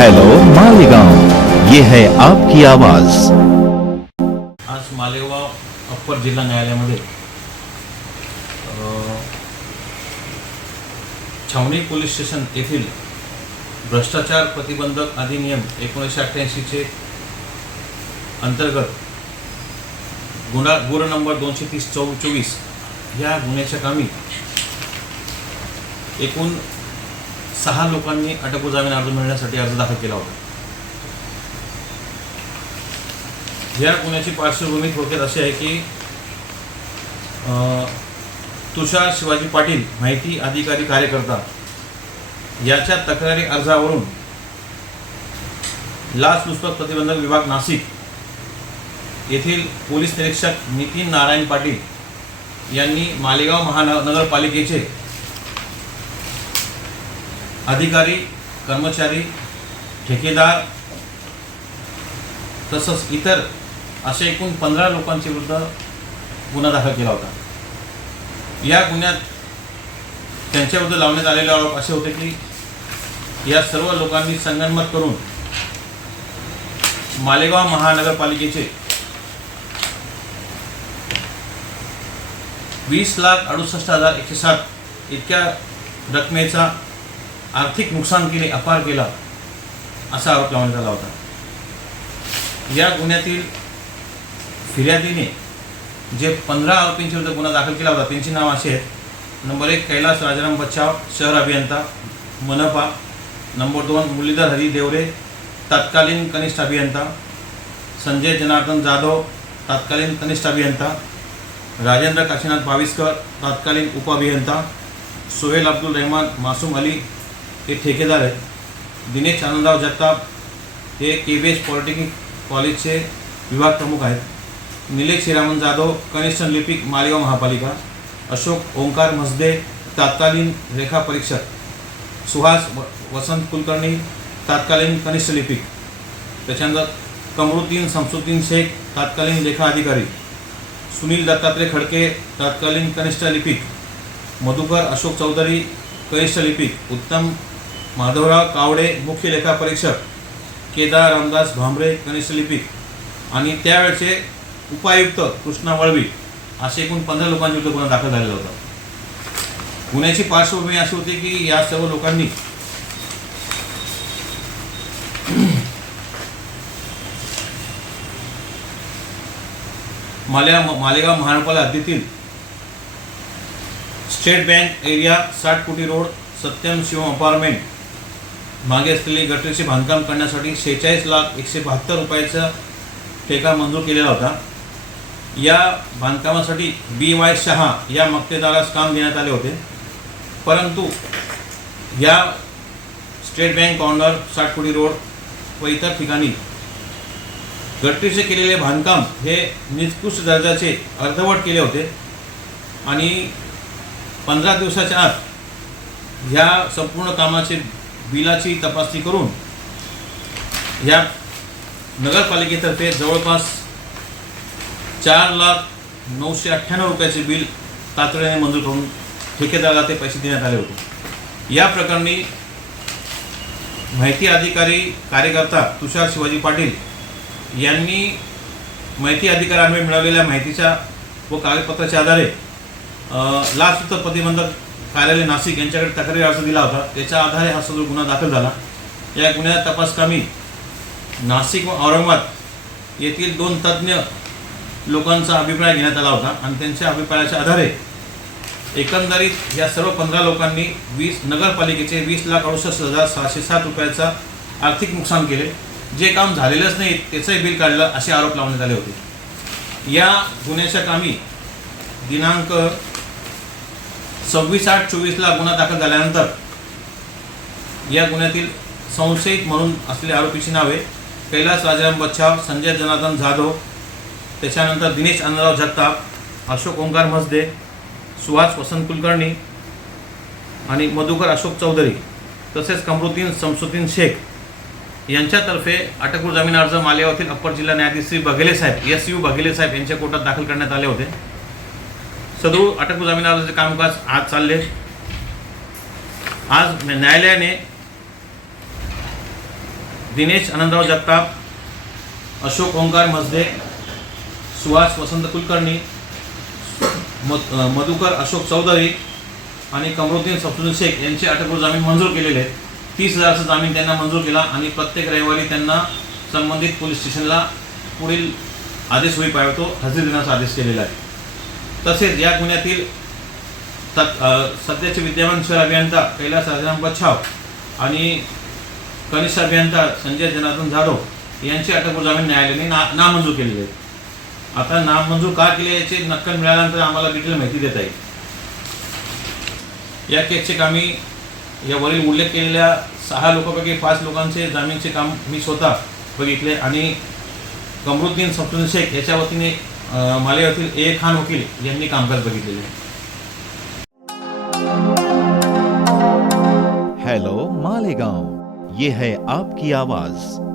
Hello Malegaon ये है आपकी आवाज आज मालेगाव अप्पर जिल्हा न्यायालयामध्ये छावणी पोलीस स्टेशन येथील भ्रष्टाचार प्रतिबंधक अधिनियम एकोणीसशे अठ्ठ्याऐंशीचे अंतर्गत गुन्हा गुन्हा नंबर दोनशे तीस चौ चोवीस या गुन्ह्याच्या कामी एकूण सहा लोकांनी अटक जामीन अर्ज मिळण्यासाठी अर्ज दाखल केला होता. या गुन्ह्याची पार्श्वभूमी थोडक्यात अशी आहे की तुषार शिवाजी पाटील माहिती अधिकारी कार्यकर्ता याच्या तक्रारी अर्जावरून लाचलुचपत प्रतिबंधक विभाग नाशिक येथील पोलीस निरीक्षक नितीन नारायण पाटील यांनी मालेगाव महानगरपालिकेचे अधिकारी कर्मचारी ठेकेदार तसंच इतर असे एकूण पंधरा लोकांच्या विरुद्ध गुन्हा दाखल केला होता. या गुन्ह्यात त्यांच्याविरुद्ध लावण्यात आलेले आरोप असे होते की या सर्व लोकांनी संगनमत करून मालेगाव महानगरपालिकेचे वीस लाख अडुसष्ट हजार एकशे साठ इतक्या रकमेचा आर्थिक नुकसान केले अपार केला असा आरोप लावण्यात आला होता. या गुन्ह्यातील फिर्यादीने जे पंधरा आरोपींच्या विरुद्ध गुन्हा दाखल केला होता त्यांची नाव अशी आहेत. नंबर एक कैलास राजाराम बच्चाव शहर अभियंता मनपा. नंबर दोन मुरलीधर हरी देवरे तत्कालीन कनिष्ठ अभियंता. संजय जनार्दन जाधव तत्कालीन कनिष्ठ अभियंता. राजेंद्र काशीनाथ बाविस्कर तत्कालीन उपअभियंता सोहेल अब्दुल रहमान मासूम अली हे ठेकेदार आहेत. दिनेश आनंदराव जगताप हे के बी एस पॉलिटेक्निक कॉलेजचे विभाग प्रमुख आहेत. निलेश श्रीरामन जाधव कनिष्ठ लिपिक मालेगाव महापालिका अशोक ओंकार मसदे तत्कालीन रेखा परीक्षक सुहास व वसंत कुलकर्णी तत्कालीन कनिष्ठ लिपिक त्याच्यानंतर कमरुद्दीन समसुद्दीन शेख तत्कालीन लेखा अधिकारी सुनील दत्तात्रय खडके तत्कालीन कनिष्ठ लिपिक मधुकर अशोक चौधरी कनिष्ठ लिपिक उत्तम माधवराव कावडे मुख्य लेखापरीक्षक केदार रामदास भांबरे कनिष्ठ लिपिक आणि त्यावेळचे उपायुक्त कृष्णा वळवी असे एकूण पंधरा लोकांच्या गुन्हा दाखल झालेला होता. गुन्ह्याची पार्श्वभूमी अशी होती की या सर्व लोकांनी माल्या मालेगाव महानगरपालिका हद्दीतील स्टेट बँक एरिया साठ कोटी रोड सत्यम शिवम अपार्टमेंट मागे असलेली गटरीचे बांधकाम करण्यासाठी शेहेचाळीस लाख एकशे बहात्तर रुपयाचा ठेका मंजूर केलेला होता. या बांधकामासाठी बी वाय शहा या मक्तेदारास काम देण्यात आले होते. परंतु या state bank corner Sathpudi road व इतर ठिकाणी गटरीचे केलेले बांधकाम हे निकृष्ट दर्जाचे अर्धवट केले होते. आणि पंधरा दिवसाच्या आत ह्या संपूर्ण कामाचे बिलाची तपासणी करून या नगरपालिकेतर्फे जवळपास चार लाख नऊशे अठ्ठ्याण्णव रुपयाचे बिल तातडीने मंजूर करून ठेकेदाराला ते पैसे देण्यात आले होते. या प्रकरणी माहिती अधिकारी कार्यकर्ता तुषार शिवाजी पाटील यांनी माहिती अधिकाऱ्यांवर मिळालेल्या माहितीच्या व कागदपत्राच्या आधारे लाचलुचपत प्रतिबंधक कार्यालय नाशिक यांच्याकडे तक्रारी अर्ज दिला होता. त्याच्या आधारे हा सदर गुन्हा दाखल झाला. या गुन्ह्यात तपासकामी नाशिक व औरंगाबाद येथील दोन तज्ज्ञ लोकांचा अभिप्राय घेण्यात आला होता आणि त्यांच्या अभिप्रायाच्या आधारे एकंदरीत या सर्व पंधरा लोकांनी वीस नगरपालिकेचे वीस लाख अडुसष्ट हजार सहाशे सात रुपयाचा आर्थिक नुकसान केले. जे काम झालेलंच नाही त्याचंही बिल काढलं असे आरोप लावण्यात आले होते. या गुन्ह्याच्या कामी दिनांक सव्वीस आठ चोवीसला गुन्हा दाखल झाल्यानंतर या गुन्ह्यातील संशयित म्हणून असलेल्या आरोपीची नावे कैलास राजाराम बच्छाव संजय जनार्दन जाधव त्याच्यानंतर दिनेश आनंदराव जगताप अशोक ओंकार मसदे सुहास वसंत कुलकर्णी आणि मधुकर अशोक चौधरी तसेच कमरुद्दीन समसुद्दीन शेख यांच्यातर्फे अटकपूर जमीन अर्ज मालेगावातील अप्पर जिल्हा न्यायाधीश श्री बघेले साहेब एस यू बघेले साहेब यांच्या कोर्टात दाखल करण्यात आले होते. सदरू अटक जामीन अर्जाचे कामकाज आज चालले. आज न्यायालयाने दिनेश आनंदराव जगताप अशोक ओंकार मजदे सुहास वसंत कुलकर्णी मध मधुकर अशोक चौधरी आणि कमरुद्दीन सफरुद्दीन शेख यांचे अटकपूर जामीन मंजूर केलेले आहेत. तीस हजारचा जामीन त्यांना मंजूर केला आणि प्रत्येक रविवारी त्यांना संबंधित पोलीस स्टेशनला पुढील आदेश होईपर्यंत हजेरी देण्याचा आदेश केलेला आहे. तसेच या गुन्ह्यातील सध्याचे विद्यमान शहर अभियंता कैलास राजाराम बच्छाव आणि कनिष्ठ अभियंता संजय जनार्दन जाधव यांची अटक जामीन न्यायालयाने ना नामंजूर केली आहे. आता नामंजूर का केले याची नक्कल मिळाल्यानंतर आम्हाला डिटेल माहिती देता येईल. या केसचे कामी या वरील उल्लेख केलेल्या सहा लोकांपैकी पाच लोकांचे जामीनचे काम मी स्वतः बघितले आणि कमरुद्दीन सफरुद्दीन शेख याच्या वतीने मालेगावातील ए खान वकील यांनी कामकाज बघितलेले हेलो मालेगांव. ये है आपकी आवाज़.